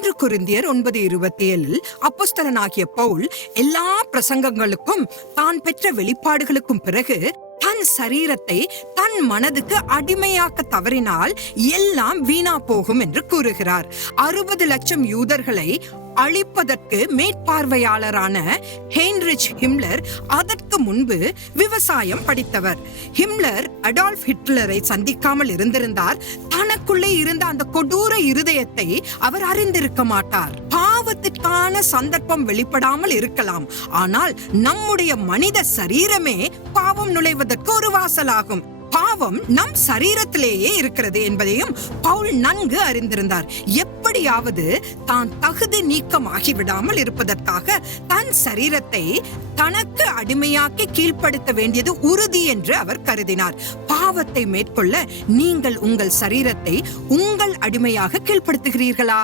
1 கொரிந்தியர் 9:27 அப்போஸ்தலனாகிய பவுல் எல்லா பிரசங்கங்களுக்கும் தான் பெற்ற வெளிப்பாடுகளுக்கும் பிறகு தன் சரீரத்தை தன் மனதுக்கு அடிமையாக்க தவறினால் எல்லாம் வீணா போகும் என்று கூறுகிறார். 60 லட்சம் யூதர்களை அழிப்பதற்கு மேற்பார்வையாளரான ஹெயின்ரிச் ஹிம்லர் அதற்கு முன்பு விவசாயம் படித்தவர். ஹிம்லர் அடால்ஃப் ஹிட்லரை சந்திக்காமல் இருந்திருந்தார் தனக்குள்ளே இருந்த அந்த கொடூர இருதயத்தை அவர் அறிந்திருக்க மாட்டார். பாவத்திற்கான சந்தர்ப்பம் வெளிப்படாமல் இருக்கலாம், ஆனால் நம்முடைய மனித சரீரமே பாவம் நுழைவதற்கு ஒரு வாசலாகும். பாவம் நம் சரீரத்திலேயே இருக்கிறது என்பதையும் பவுல் நன்கு அறிந்திருந்தார். எப்படியாவது தான் தகுதி நீக்கமாகி விடாமல் இருப்பதற்காக தன் சரீரத்தை தனக்கு அடிமையாக்கி கீழ்ப்படுத்த வேண்டியது உறுதி என்று அவர் கருதினார். பாவத்தை மேற்கொள்ள நீங்கள் உங்கள் சரீரத்தை உங்கள் அடிமையாக கீழ்ப்படுத்துகிறீர்களா?